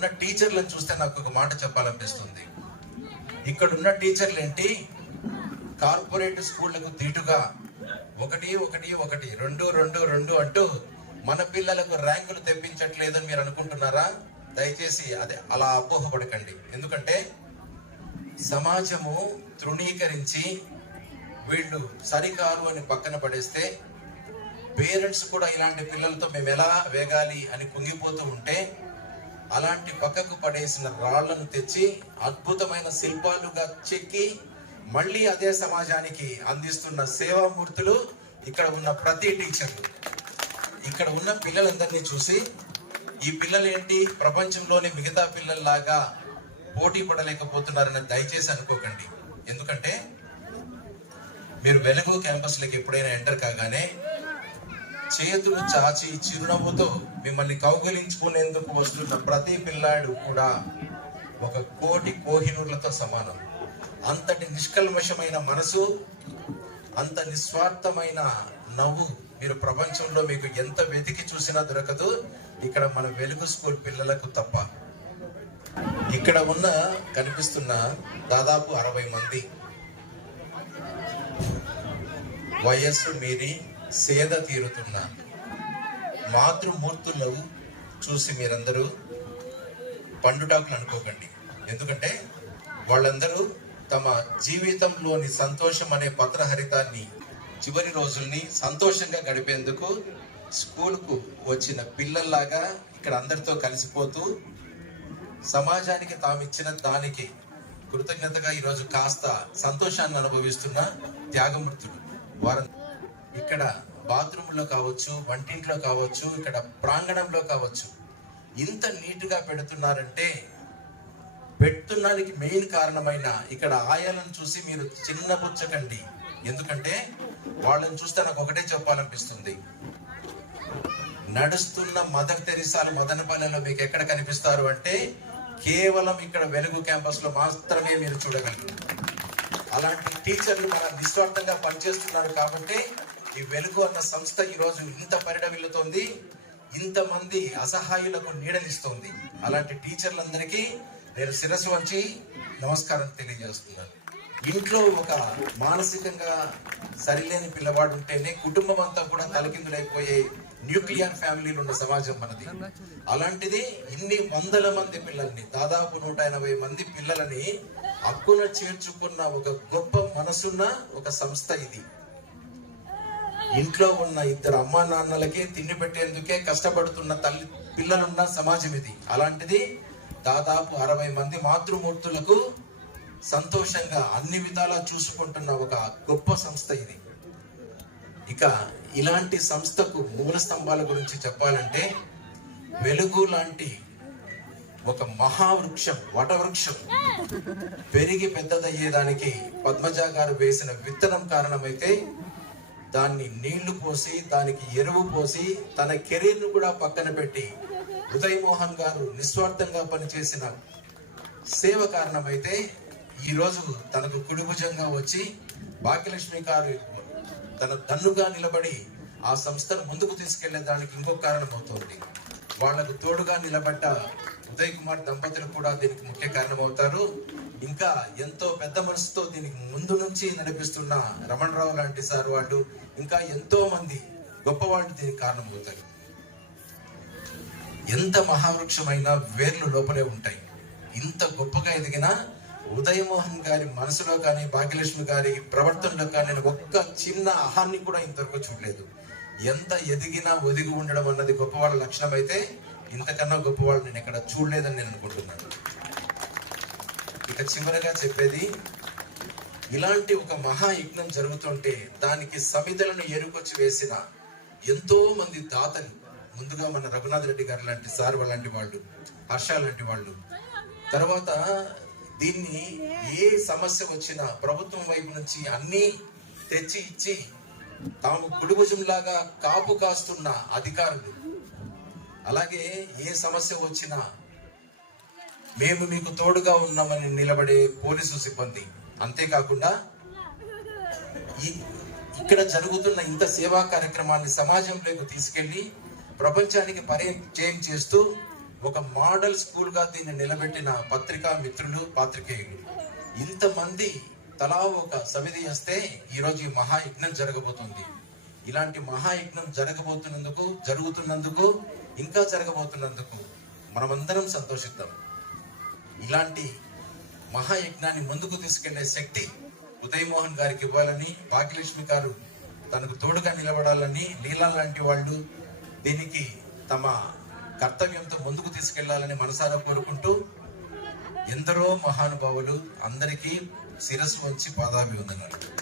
ఉన్న టీచర్లను చూస్తే నాకు ఒక మాట చెప్పాలనిపిస్తుంది. ఇక్కడ ఉన్న టీచర్లు ఏంటి, కార్పొరేట్ స్కూళ్లకు దీటుగా 1 1 1 2 2 2 అంటూ మన పిల్లలకు ర్యాంకులు తెప్పించట్లేదని మీరు అనుకుంటున్నారా? దయచేసి అలా అపోహపడకండి. ఎందుకంటే సమాజము తృణీకరించి వీళ్ళు సరికారు అని పక్కన పడేస్తే, పేరెంట్స్ కూడా ఇలాంటి పిల్లలతో మేము ఎలా వేగాలి అని కుంగిపోతూ ఉంటే, అలాంటి పక్కకు పడేసిన రాళ్లను తెచ్చి అద్భుతమైన శిల్పాలుగా చెక్కి మళ్ళీ అదే సమాజానికి అందిస్తున్న సేవామూర్తులు ఇక్కడ ఉన్న ప్రతి టీచర్లు. ఇక్కడ ఉన్న పిల్లలందరినీ చూసి ఈ పిల్లలు ఏంటి ప్రపంచంలోని మిగతా పిల్లల్లాగా పోటీ పడలేకపోతున్నారని దయచేసి అనుకోకండి. ఎందుకంటే మీరు వెలుగు క్యాంపస్లోకి ఎప్పుడైనా ఎంటర్ కాగానే చేతులు చాచి చిరునవ్వుతో మిమ్మల్ని కౌగిలించుకునేందుకు వస్తున్న ప్రతి పిల్లాడు కూడా 1 కోటి కోహినూర్లతో సమానం. అంతటి నిష్కల్మషమైన మనసు, అంత నిస్వార్థమైన నవ్వు మీరు ప్రపంచంలో మీకు ఎంత వెతికి చూసినా దొరకదు, ఇక్కడ మన వెలుగు స్కూల్ పిల్లలకు తప్ప. ఇక్కడ కనిపిస్తున్న దాదాపు 60 మంది వయస్సు మీరి సేద తీరుతున్న మాతృమూర్తులు చూసి మీరందరూ పండుటాకులు అనుకోకండి. ఎందుకంటే వాళ్ళందరూ తమ జీవితంలోని సంతోషం అనే పత్రహరితాన్ని, చివరి రోజుల్ని సంతోషంగా గడిపేందుకు స్కూల్కు వచ్చిన పిల్లల్లాగా ఇక్కడ అందరితో కలిసిపోతూ సమాజానికి తామిచ్చిన దానికి కృతజ్ఞతగా ఈరోజు కాస్త సంతోషాన్ని అనుభవిస్తున్న త్యాగమూర్తులు. వారు ఇక్కడ బాత్రూంలో కావచ్చు, వంటింట్లో కావచ్చు, ఇక్కడ ప్రాంగణంలో కావచ్చు, ఇంత నీట్గా పెడుతున్నారంటే పెడుతున్నానికి మెయిన్ కారణమైన ఇక్కడ ఆయాలను చూసి మీరు చిన్నపుచ్చకండి. ఎందుకంటే వాళ్ళని చూస్తే నాకు ఒకటే చెప్పాలనిపిస్తుంది, నడుస్తున్న మదర్ తెరిసాలు మదనపల్లెలో మీకు ఎక్కడ కనిపిస్తారు అంటే కేవలం ఇక్కడ వెలుగు క్యాంపస్ లో మాత్రమే మీరు చూడగలరు. అలాంటి టీచర్లు మన నిస్వార్థంగా పనిచేస్తున్నారు కాబట్టి ఈ వెలుగు అన్న సంస్థ ఈరోజు ఇంత పరిడవిల్లుతోంది, ఇంతమంది అసహాయులకు నీడనిస్తోంది. అలాంటి టీచర్లందరికీ నేను శిరస్సు వంచి నమస్కారం తెలియజేస్తున్నాను. ఇంట్లో ఒక మానసికంగా సరిలేని పిల్లవాడు ఉంటేనే కుటుంబం అంతా కూడా తలకిందులైపోయే న్యూక్లియర్ ఫ్యామిలీలు ఉన్న సమాజం మనది. అలాంటిది ఇన్ని వందల మంది పిల్లల్ని, దాదాపు 180 మంది పిల్లలని హక్కున చేర్చుకున్న ఒక గొప్ప మనసున్న ఒక సంస్థ ఇది. ఇంట్లో ఉన్న 2 అమ్మా నాన్నలకే తిండి పెట్టేందుకే కష్టపడుతున్న పిల్లలున్న సమాజం ఇది. అలాంటిది దాదాపు 60 మంది మాతృమూర్తులకు సంతోషంగా అన్ని విధాలా చూసుకుంటున్న ఒక గొప్ప సంస్థ ఇది. ఇక ఇలాంటి సంస్థకు మూల స్తంభాల గురించి చెప్పాలంటే, వెలుగు లాంటి ఒక మహావృక్షం, వటవృక్షం పెరిగి పెద్దదయ్యేదానికి పద్మజ గారు వేసిన విత్తనం కారణమైతే, దాన్ని నీళ్లు పోసి, దానికి ఎరువు పోసి, తన కెరీర్ ను కూడా పక్కన పెట్టి ఉదయ్ మోహన్ గారు నిస్వార్థంగా పనిచేసిన సేవ కారణమైతే ఈరోజు తనకు కుడిభుజంగా వచ్చి భాగ్యలక్ష్మి గారు తన దన్నుగా నిలబడి ఆ సంస్థను ముందుకు తీసుకెళ్లే దానికి ఇంకొక కారణం అవుతుంది. వాళ్లకు తోడుగా నిలబడ్డ ఉదయ్ కుమార్ దంపతులు కూడా దీనికి ముఖ్య కారణం అవుతారు. ఇంకా ఎంతో పెద్ద మనసుతో దీనికి ముందు నుంచి నడిపిస్తున్న రమణరావు లాంటి సార్ వాళ్ళు, ఇంకా ఎంతో మంది గొప్ప వాళ్ళు దీనికి కారణం అవుతారు. ఎంత మహావృక్షమైనా వేర్లు లోపలే ఉంటాయి. ఇంత గొప్పగా ఎదిగిన ఉదయ్ మోహన్ గారి మనసులో కానీ, భాగ్యలక్ష్మి గారి ప్రవర్తనలో కానీ ఒక్క చిన్న అహాన్ని కూడా ఇంతవరకు చూడలేదు. ఎంత ఎదిగినా ఒదిగి ఉండడం అన్నది గొప్పవాళ్ళ లక్షణం అయితే, ఇంతకన్నా గొప్పవాళ్ళు నేను ఇక్కడ చూడలేదని నేను అనుకుంటున్నాను. ఇక చివరిగా చెప్పేది, ఇలాంటి ఒక మహాయజ్ఞం జరుగుతుంటే దానికి సమిధలను ఏరుకొచ్చి వేసిన ఎంతో మంది దాతలు, ముందుగా మన రఘునాథ్ రెడ్డి గారు లాంటి సార్ లాంటి వాళ్ళు, హర్ష లాంటి వాళ్ళు, తర్వాత దీన్ని ఏ సమస్య వచ్చినా ప్రభుత్వం వైపు నుంచి అన్ని తెచ్చి ఇచ్చి తాము కుడిభుజంలాగా కాపు కాస్తున్న అధికారులు, అలాగే ఏ సమస్య వచ్చినా మేము మీకు తోడుగా ఉన్నామని నిలబడే పోలీసు సిబ్బంది, అంతేకాకుండా ఇక్కడ జరుగుతున్న ఇంత సేవా కార్యక్రమాన్ని సమాజంలోకి తీసుకెళ్లి ప్రపంచానికి పరిచయం చేస్తూ ఒక మోడల్ స్కూల్ గా దీన్ని నిలబెట్టిన పత్రికా మిత్రులు, పాత్రికేయులు, ఇంతమంది తలా ఒక సమితి వస్తే ఈరోజు ఈ మహాయజ్ఞం జరగబోతుంది. ఇలాంటి మహాయజ్ఞం జరుగుతున్నందుకు ఇంకా జరగబోతున్నందుకు మనమందరం సంతోషిద్దాం. ఇలాంటి మహాయజ్ఞాన్ని ముందుకు తీసుకెళ్లే శక్తి ఉదయమోహన్ గారికి ఇవ్వాలని, భాగ్యలక్ష్మి గారు తనకు తోడుగా నిలబడాలని, లీలా లాంటి వాళ్ళు దీనికి తమ కర్తవ్యంతో ముందుకు తీసుకెళ్లాలని మనసారా కోరుకుంటూ, ఎందరో మహానుభావులు అందరికీ శిరస్సు వంచి పాదాభివందనాలు.